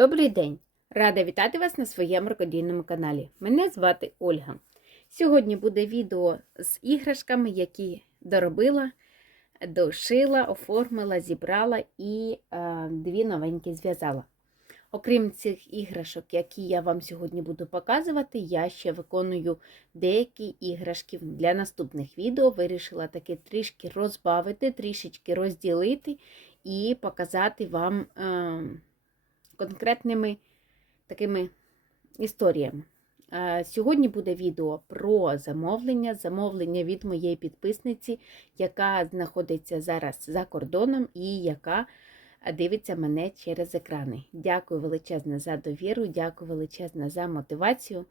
Добрий день! Рада вітати вас на своєму рукодільному каналі. Мене звати Ольга. Сьогодні буде відео з іграшками, які доробила, дошила, оформила, зібрала і е, дві новенькі зв'язала. Окрім цих іграшок, які я вам сьогодні буду показувати, я ще виконую деякі іграшки для наступних відео. Вирішила таки трішки розбавити, трішечки розділити і показати вам. Е, конкретними такими історіями. Сьогодні буде відео про замовлення, замовлення від моєї підписниці, яка знаходиться зараз за кордоном і яка дивиться мене через екрани. Дякую величезне за довіру, дякую величезне за мотивацію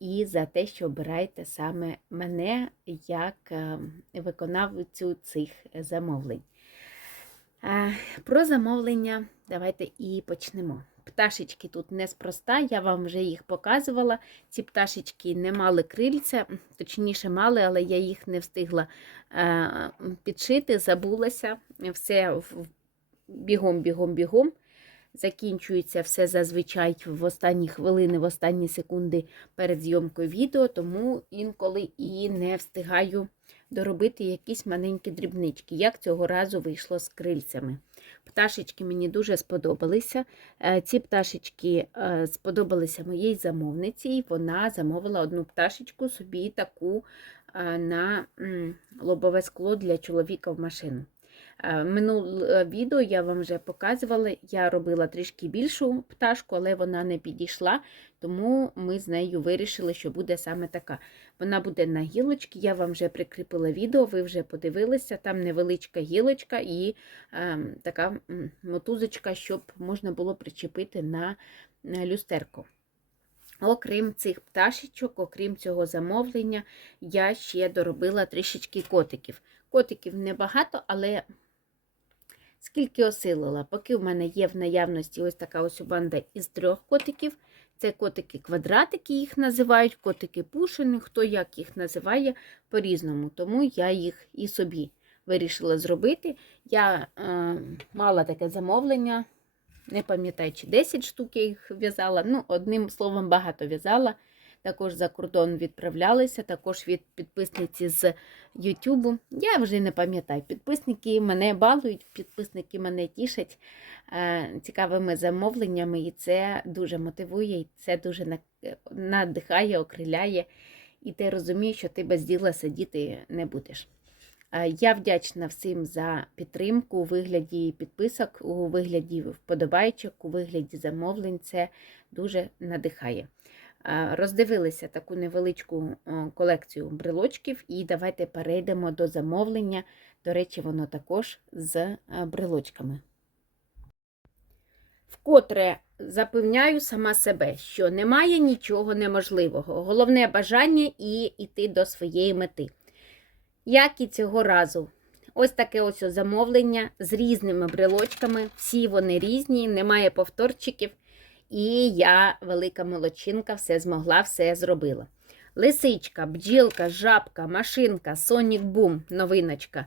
і за те, що обираєте саме мене як е, виконавцю цих замовлень. Про замовлення давайте і почнемо. Пташечки тут неспроста, я вам вже їх показувала. Ці пташечки не мали крильця, точніше мали, але я їх не встигла е, підшити, забулася. Все бігом, бігом, бігом. Закінчується все зазвичай в останні хвилини, в останні секунди перед зйомкою відео, тому інколи і не встигаю доробити якісь маленькі дрібнички, як цього разу вийшло з крильцями. Пташечки мені дуже сподобалися. Ці пташечки сподобалися моїй замовниці, і вона замовила одну пташечку собі таку на лобове скло для чоловіка в машину. Минуле відео я вам вже показувала, я робила трішки більшу пташку, але вона не підійшла, тому ми з нею вирішили, що буде саме така. Вона буде на гілочці, я вам вже прикріпила відео, ви вже подивилися, там невеличка гілочка і е, така мотузочка, щоб можна було причепити на, на люстерку. Окрім цих пташечок, окрім цього замовлення, я ще доробила трішечки котиків. Котиків небагато, але скільки осилила. Поки в мене є в наявності ось така ось банда із трьох котиків. Це котики-квадратики, їх називають, котики пушини, хто як їх називає по-різному. Тому я їх і собі вирішила зробити. Я е, мала таке замовлення, не пам'ятаю, чи 10 штук я їх в'язала. Ну, одним словом, багато в'язала. Також за кордон відправлялися, також від підписниці з Ютубу. Я вже не пам'ятаю, підписники мене балують, підписники мене тішать е, цікавими замовленнями, і це дуже мотивує, і це дуже надихає, окриляє. І ти розумієш, що ти без діла сидіти не будеш. Е, я вдячна всім за підтримку у вигляді підписок, у вигляді вподобайчик, у вигляді замовлень. Це дуже надихає. Роздивилися таку невеличку колекцію брелочків, і давайте перейдемо до замовлення. До речі, воно також з брелочками. Вкотре запевняю сама себе, що немає нічого неможливого. Головне бажання і йти до своєї мети. Як і цього разу. Ось таке ось замовлення з різними брелочками. Всі вони різні, немає повторчиків. І я, велика молодчинка, все змогла, все зробила. Лисичка, бджілка, жабка, машинка, Сонік Бум, новиночка,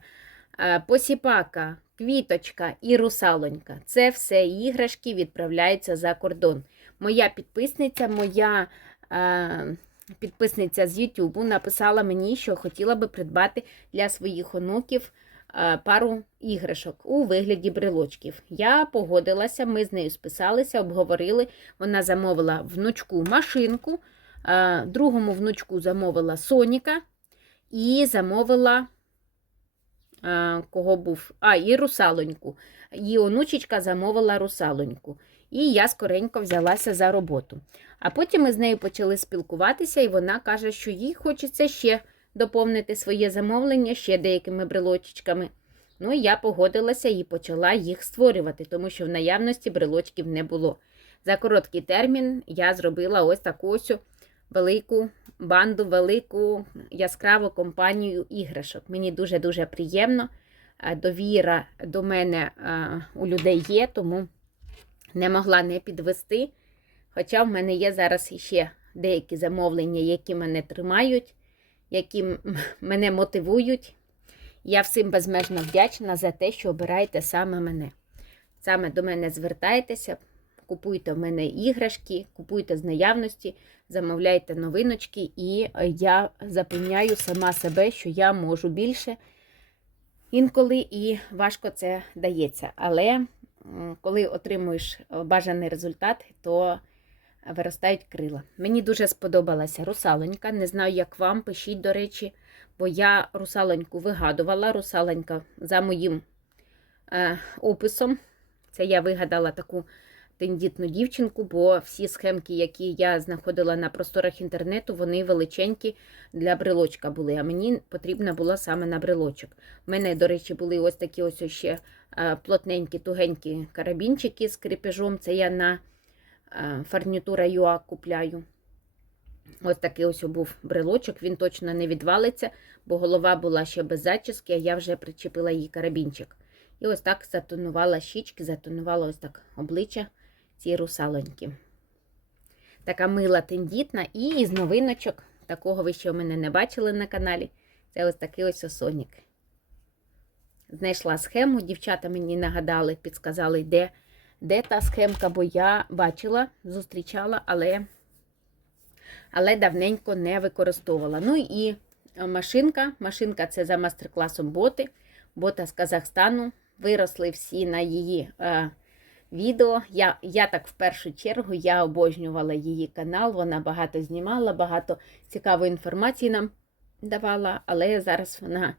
е, посіпака, квіточка і русалонька. Це все іграшки відправляються за кордон. Моя підписниця, моя е, підписниця з Ютубу написала мені, що хотіла би придбати для своїх онуків. Е, пару іграшок у вигляді брелочків. Я погодилася, ми з нею списалися, обговорили. Вона замовила внучку машинку, е, другому внучку замовила Соніка і замовила е, кого був? А, і русалоньку. Її онучечка замовила русалоньку. І я скоренько взялася за роботу. А потім ми з нею почали спілкуватися, і вона каже, що їй хочеться ще доповнити своє замовлення ще деякими брелочечками. Ну, я погодилася і почала їх створювати, тому що в наявності брелочків не було. За короткий термін я зробила ось таку ось велику банду, велику яскраву компанію іграшок. Мені дуже-дуже приємно. Довіра до мене у людей є, тому не могла не підвести. Хоча в мене є зараз ще деякі замовлення, які мене тримають які мене мотивують. Я всім безмежно вдячна за те, що обираєте саме мене. Саме до мене звертайтеся, купуйте в мене іграшки, купуйте з наявності, замовляйте новиночки, і я запевняю сама себе, що я можу більше. Інколи і важко це дається. Але коли отримуєш е, бажаний результат, то виростають крила. Мені дуже сподобалася русалонька. Не знаю, як вам, пишіть, до речі, бо я русалоньку вигадувала. Русалонька за моїм е, описом. Це я вигадала таку тендітну дівчинку, бо всі схемки, які я знаходила на просторах інтернету, вони величенькі для брелочка були. А мені потрібна була саме на брелочок. У мене, до речі, були ось такі ось ще е, плотненькі, тугенькі карабінчики з кріпежом. Це я на фарнітура Юа купляю. Ось такий ось був брелочок, він точно не відвалиться, бо голова була ще без зачіски, а я вже причепила її карабінчик. І ось так затонувала щічки, затонувала ось так обличчя цієї русалоньки. Така мила, тендітна. І з новиночок, такого ви ще в мене не бачили на каналі. Це ось такий ось осонік. Знайшла схему, дівчата мені нагадали, підказали, де, де та схемка, бо я бачила, зустрічала, але, але давненько не використовувала. Ну і машинка. Машинка це за мастер-класом боти. Бота з Казахстану. Виросли всі на її е, відео. Я, я так в першу чергу я обожнювала її канал. Вона багато знімала, багато цікавої інформації нам давала, але зараз вона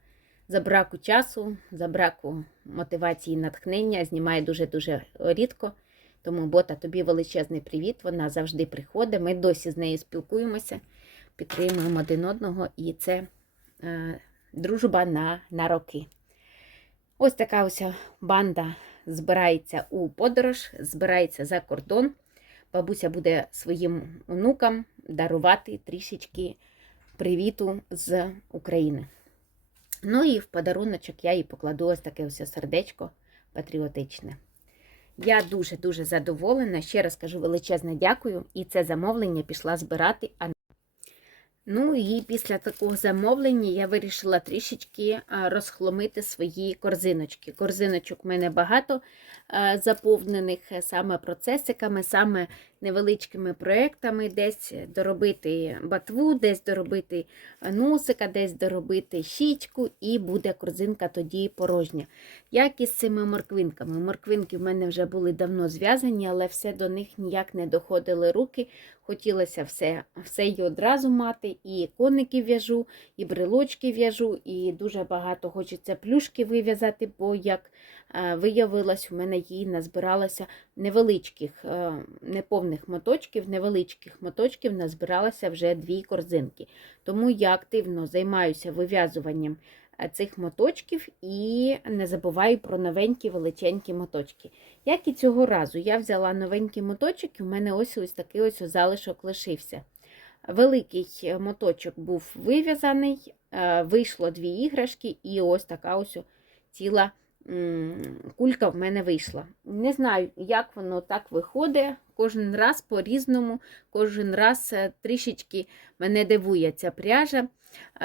за браку часу, за браку мотивації натхнення знімає дуже-дуже рідко. Тому бота, тобі величезний привіт. Вона завжди приходить. Ми досі з нею спілкуємося, підтримуємо один одного, і це е, дружба на, на роки. Ось така ось банда збирається у подорож, збирається за кордон. Бабуся буде своїм онукам дарувати трішечки привіту з України. Ну і в подаруночок я їй покладу ось таке ось сердечко патріотичне. Я дуже-дуже задоволена. Ще раз кажу величезне дякую. І це замовлення пішла збирати. Ну і після такого замовлення я вирішила трішечки розхломити свої корзиночки. Корзиночок в мене багато заповнених е, саме процесиками, саме невеличкими проєктами, десь доробити батву, десь доробити носика, десь доробити щічку, і буде корзинка тоді порожня. Як із цими морквинками. Морквинки в мене вже були давно зв'язані, але все до них ніяк не доходили руки. Хотілося все все і одразу мати, і коники в'яжу, і брелочки в'яжу, і дуже багато хочеться плюшки вив'язати, бо, як е, виявилось, у мене її назбиралося невеличких, е, неповних моточків, невеличких моточків назбиралося вже дві корзинки. Тому я активно займаюся вив'язуванням е, цих моточків і не забуваю про новенькі величенькі моточки. Як і цього разу, я взяла новенький моточок, і в мене ось ось такий ось залишок лишився. Великий моточок був вив'язаний, вийшло дві іграшки, і ось така ось ціла кулька в мене вийшла. Не знаю, як воно так виходить. Кожен раз по-різному, кожен раз е, трішечки мене дивує ця пряжа.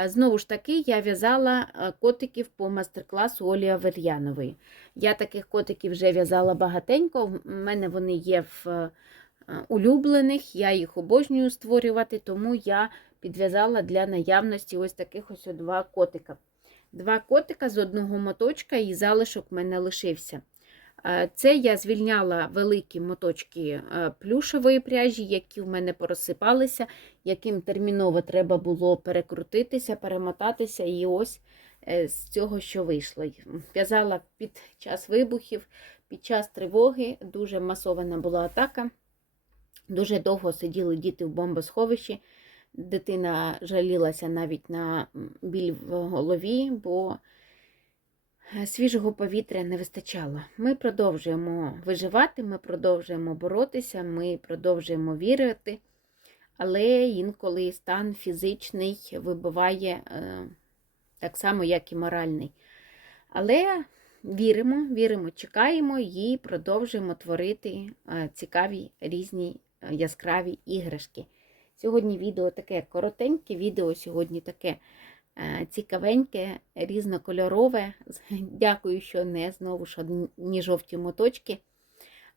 Знову ж таки, я в'язала е, котиків по мастер-класу Олі Авер'янової. Я таких котиків вже в'язала багатенько, в мене вони є в е, улюблених, я їх обожнюю створювати, тому я підв'язала для наявності ось таких ось два котика. Два котика з одного моточка і залишок в мене лишився. Це я звільняла великі моточки плюшової пряжі, які в мене порозсипалися, яким терміново треба було перекрутитися, перемотатися, і ось е, з цього, що вийшло. В'язала під час вибухів, під час тривоги, дуже масована була атака. Дуже довго сиділи діти в бомбосховищі. Дитина жалілася навіть на біль в голові, бо свіжого повітря не вистачало. Ми продовжуємо виживати, ми продовжуємо боротися, ми продовжуємо вірити, але інколи стан фізичний вибиває е, так само, як і моральний. Але віримо, віримо, чекаємо і продовжуємо творити е, цікаві різні е, яскраві іграшки. Сьогодні відео таке коротеньке, відео сьогодні таке е, цікавеньке, різнокольорове. Дякую, що не знову ж одні жовті моточки.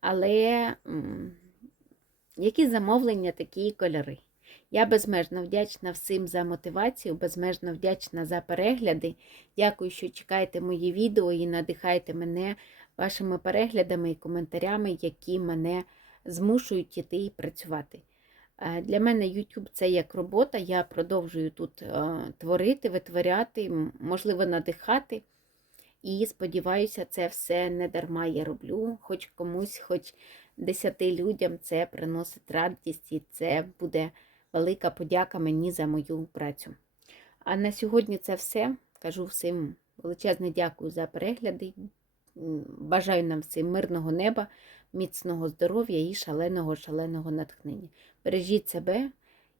Але Які замовлення, такі кольори. Я безмежно вдячна всім за мотивацію, безмежно вдячна за перегляди. Дякую, що чекаєте мої відео і надихаєте мене вашими переглядами і коментарями, які мене змушують і працювати. Е, Для мене YouTube це як робота. Я продовжую тут е, творити, витворяти, можливо, надихати. І сподіваюся, це все не дарма я роблю, хоч комусь, хоч десяти людям це приносить радість, і це буде велика подяка мені за мою працю. А на сьогодні це все. Кажу всім величезне дякую за перегляди. Бажаю нам всім мирного неба, міцного здоров'я і шаленого, шаленого натхнення. Бережіть себе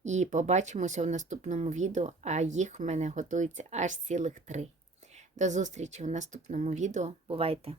і побачимося в наступному відео, а їх в мене готується аж цілих три. До зустрічі у наступному відео. Бувайте!